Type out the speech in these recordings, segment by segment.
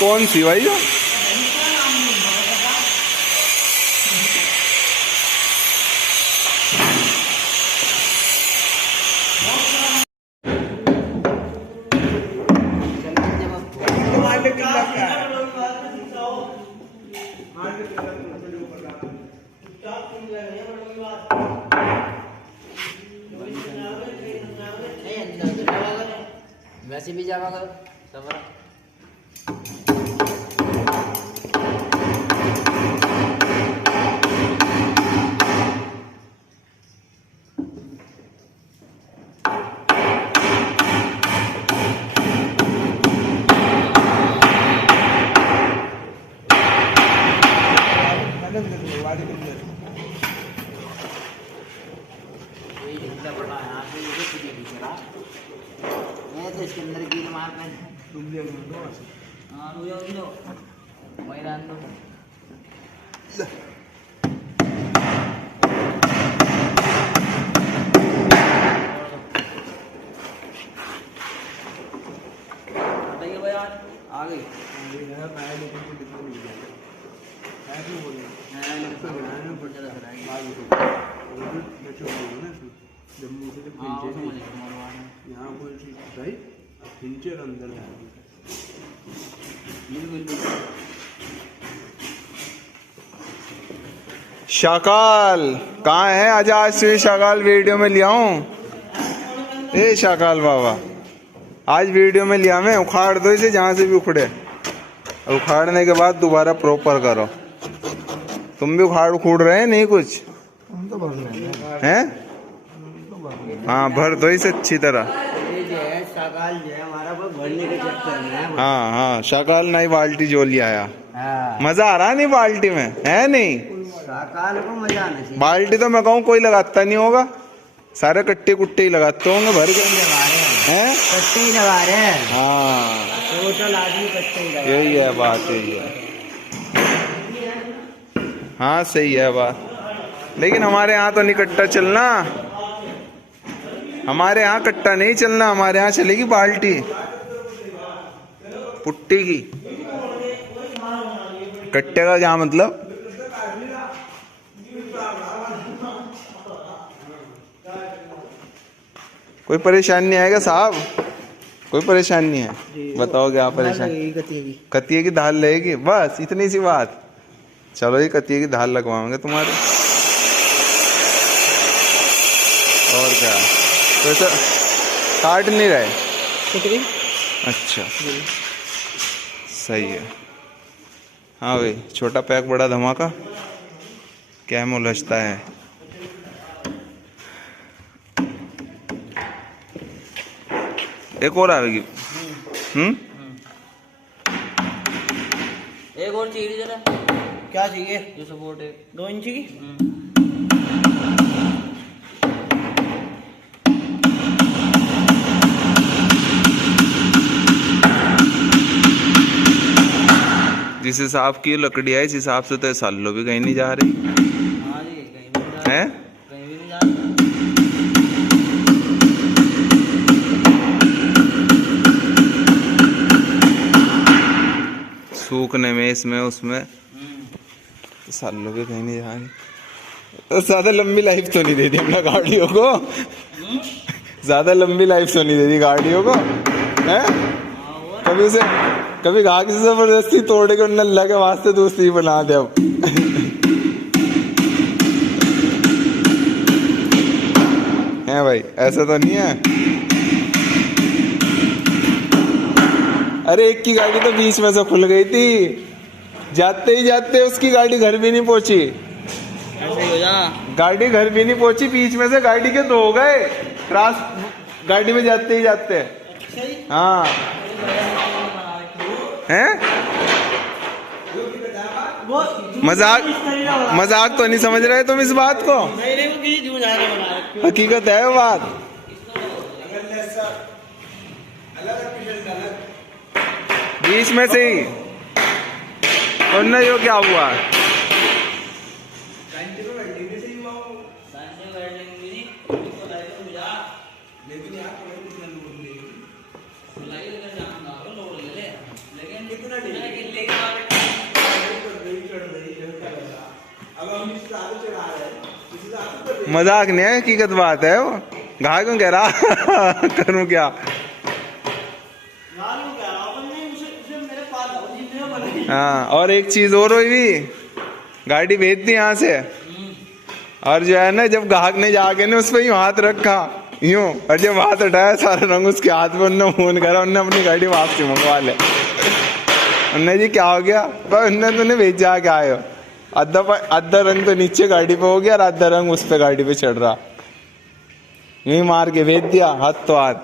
कौन सी भाई? वैसे भी जावा करो सफर। इसके अंदर की मार में हाँ मैदान तो बताइए भाई यार आ गई जम्मू से यहाँ कोई चीज अंदर शाकाल कहाँ है? आज से शाकाल वीडियो में लिया हूँ। ए शाकाल बाबा, आज वीडियो में लिया मैं। उखाड़ दो इसे जहाँ से भी उखड़े। उखाड़ने के बाद दोबारा प्रॉपर करो। तुम भी उखाड़ रहे हैं नहीं कुछ? हम तो भर रहे हैं? हाँ भर दो इसे अच्छी तरह। ये जो है शाकाल जो है हमारा वो भरने के चक्कर में है। हाँ हाँ शाकाल नई बाल्टी जो लिया आया। हाँ। मजा आ रहा नहीं बाल्टी में, है नहीं? शाकाल को मजा आना चाहिए। बाल्टी तो मैं कहूँ कोई लगाता नहीं होगा, सारे कट्टे कुट्टे ही लगाते होंगे भर के। हैं कट्टे ही लगा रहे हैं। हाँ टोटल आदमी कट्टे ही लगा रहे हैं। यही है बात, यही है। हाँ सही है बात, लेकिन हमारे यहाँ तो नहीं कट्टा चलना। हमारे यहाँ कट्टा नहीं चलना, हमारे यहाँ चलेगी बाल्टी पुट्टी की। कट्टे का क्या मतलब? कोई परेशानी नहीं आएगा साहब? कोई परेशानी नहीं है? बताओ क्या परेशानी? कतिये की धार लगेगी, बस इतनी सी बात। चलो ये कतिये की धार लगवाएंगे तुम्हारे। और क्या? तो ऐसा काट नहीं रहे? अच्छा सही है। हाँ भाई, छोटा पैक बड़ा धमाका क्या उलझता है। एक और आएगी। एक और चाहिए जरा। क्या चाहिए? जो सपोर्ट है 2 इंच की। जिस हिसाब की लकड़ी है इस हिसाब से तो सालों भी कहीं नहीं जा रही। हाँ जी, कहीं भी नहीं जा है? कहीं भी नहीं जा रही। सूखने में इसमें उसमें तो सालों भी कहीं नहीं जा रही। तो ज्यादा लंबी लाइफ तो नहीं देती हमने गाड़ियों को। ज्यादा लंबी लाइफ तो नहीं देती गाड़ियों को, है? कभी घाघ से जबरदस्ती तोड़ के नल्ला के वास्ते दूसरी बना दे। अब है भाई, ऐसा तो नहीं है। अरे एक की गाड़ी तो बीच में से खुल गई थी, जाते ही जाते उसकी गाड़ी घर भी नहीं पहुंची। गाड़ी घर भी नहीं पहुंची, बीच में से गाड़ी के 2 हो गए क्रॉस गाड़ी में जाते ही जाते। हाँ हैं? मजाक तो नहीं समझ रहे तुम इस बात को? हकीकत है वो बात। बीच में से ही और नहीं हो क्या हुआ? लेकिन मजाक नहीं है, हकीकत बात है। वो घा क्यों कह रहा करूं क्या? हाँ, और एक चीज और हुई भी, गाड़ी भेज दी यहाँ से, और जो है ना जब ग्राहक ने जाके ना उस पर यूं हाथ रखा यूं, और जब हाथ उठाया सारा रंग उसके हाथ में, उनने फोन करा, उनने अपनी गाड़ी वापसी मंगवा ले। उनने जी क्या हो गया? पर उनने तुमने भेजा क्या आयो, आधा रंग तो नीचे गाड़ी पे हो गया और आधा रंग उस पे गाड़ी पे चढ़ रहा, यूं मार के भेज दिया हाथ तो हाथ।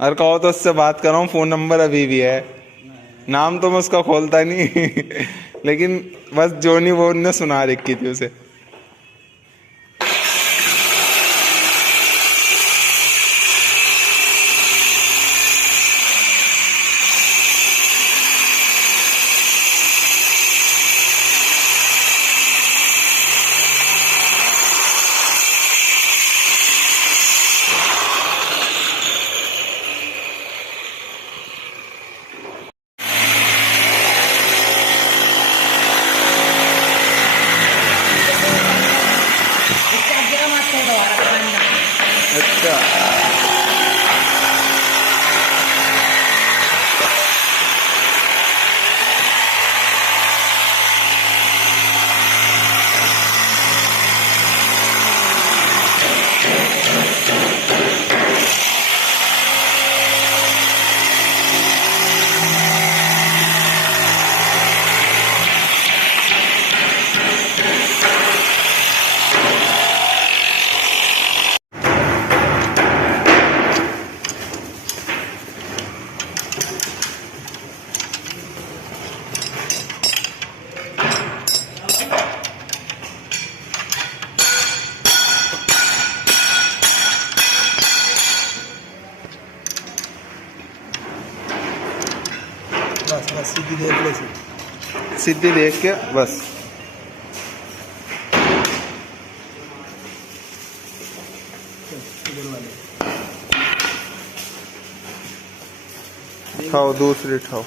और कहो तो उससे बात कर रहा हूँ, फोन नंबर अभी भी है, नाम तो मैं उसका खोलता नहीं लेकिन बस जो नहीं वो उनने सुना रखी थी उसे। अच्छा, बस बस सीधी देख ले, सीधी देख के बस। इधर वाले खाओ, दूसरी खाओ।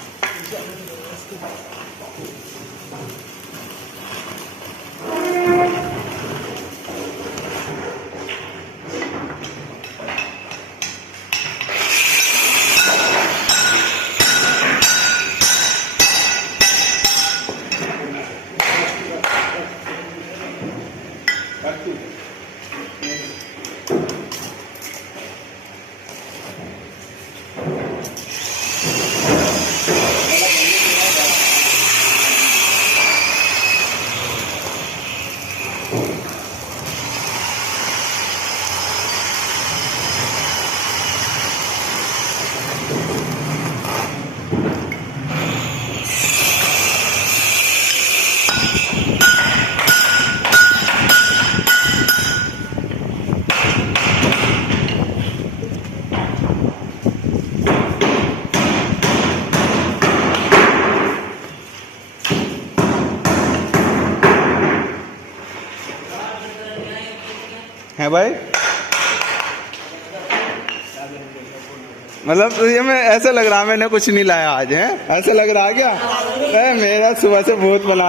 है भाई, मतलब तो ये मैं ऐसा लग रहा मैंने कुछ नहीं लाया आज, है ऐसा लग रहा क्या? मेरा सुबह से बहुत बना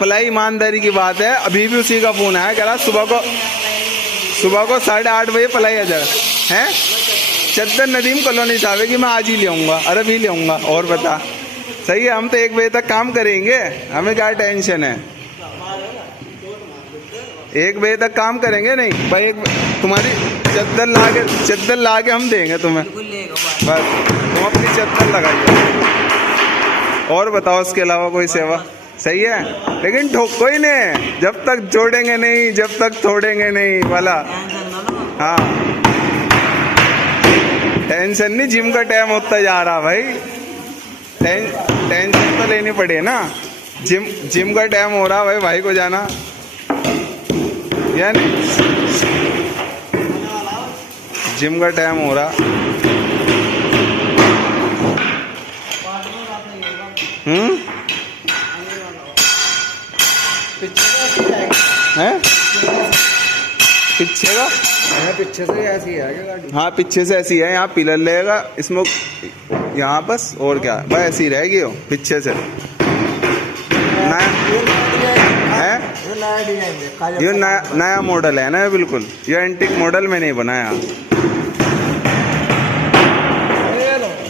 पलाई ईमानदारी की बात है। अभी भी उसी का फोन आया, कह रहा सुबह को 8:30 बजे पलाई आ जाए हैं, चद्दर नदीम कॉलोनी साहब कि मैं आज ही ले आऊंगा। अरे भी ले आऊंगा, और बता सही है, हम तो 1 बजे तक काम करेंगे, हमें क्या टेंशन है। 1 बजे तक काम करेंगे, नहीं भाई तुम्हारी चद्दर ला के हम देंगे तुम्हें, बस तुम अपनी चद्दर लगाइए। और बताओ उसके अलावा कोई सेवा? सही है, लेकिन ठोको ही नहीं जब तक जोड़ेंगे नहीं, जब तक छोड़ेंगे नहीं वाला। हाँ, टेंशन नहीं, जिम का टाइम होता जा रहा भाई, टेंशन तो लेनी पड़े ना। जिम का टाइम हो रहा भाई, भाई को जाना या नहीं, जिम का टाइम हो रहा। हैं पीछे का? पीछे से ऐसी है क्या गाड़ी? हाँ, पीछे से ऐसी है, यहाँ पिलर लेगा, इसमें यहाँ बस और क्या बस ऐसे ही रह गई हो पीछे से नया है नया डिजाइन है, ये नया मॉडल है ना ये बिल्कुल ये एंटीक मॉडल में नहीं बनाया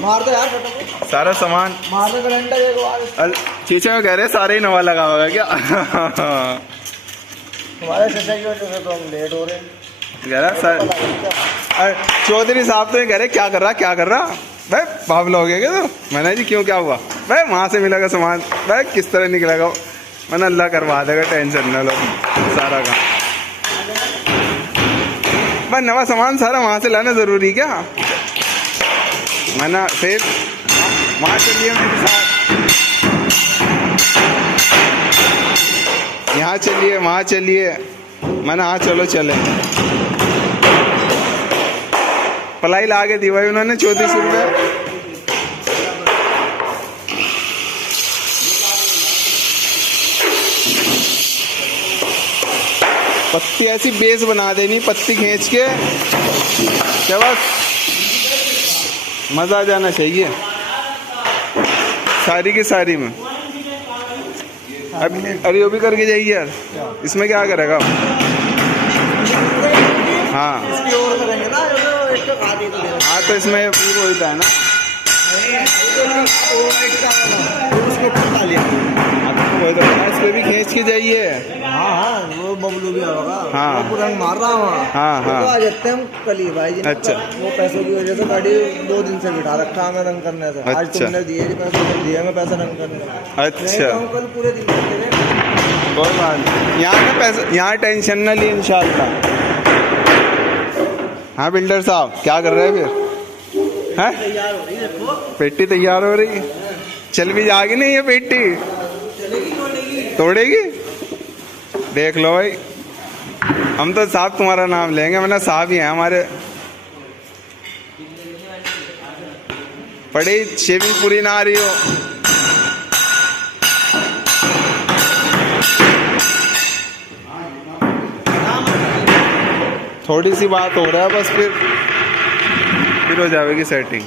मार दो यार फटाफट, सारा सामान मार दो सिलेंडर एक बार। शीशे में कह रहे सारे ही नवा लगा होगा क्या तुम्हारे शीशे की वजह से तो हम लेट हो रहे हैं। कह रहा सर चौधरी साहब तो ये कह रहे क्या कर रहा भाई बाबला हो गया क्या तो मैंने जी क्यों क्या हुआ भाई वहाँ से मिलेगा सामान भाई किस तरह निकलेगा मैंने अल्लाह करवा देगा टेंशन न लो सारा काम भाई नवा सामान सारा वहाँ से लाना ज़रूरी क्या मैंने फिर वहाँ चलिए मेरे साथ यहाँ चलिए वहाँ चलिए मैंने हाँ चलो चले पलाई ला के दी भाई उन्होंने 34 रुपये पत्ती ऐसी बेस बना देनी पत्ती खींच के क्या बस मजा आ जाना चाहिए सारी की सारी में अरे वो भी करके जाइए यार इसमें क्या करेगा हाँ इसकी और करेंगे ना, ये तो एक तो खा दी तो देगा। हाँ तो इसमें पूरा होता है ना वो एक का उसको खा लिया। वही तो इस पे भी खींच के जाइए हाँ हाँ वो बबलू भी होगा, हाँ। वो रंग मार रहा हूँ। हाँ, हाँ। तो आ जाते हैं हम कल ही भाई जी ने अच्छा। वो पैसों की वजह से गाड़ी 2 दिन से बिठा रखा हमें रंग करने से। आज अच्छा। तुमने दिए पैसे तो दिए हमें पैसा रंग करने का। अच्छा। नहीं तो हम कल पूरे दिन करते रहे। कोई बात नहीं यहाँ ना पैसा यहाँ टेंशन ना ली इंशाल्लाह हाँ बिल्डर साहब क्या कर रहे हैं फिर हैं तैयार हो रही है देखो। पेटी तैयार हो रही चल भी जाएगी नहीं ये पेटी तोड़ेगी देख लो भाई हम तो साहब तुम्हारा नाम लेंगे वरना साहब ही हैं हमारे बड़ी शेविंग पूरी ना आ रही हो थोड़ी सी बात हो रहा है बस फिर हो जाएगी सेटिंग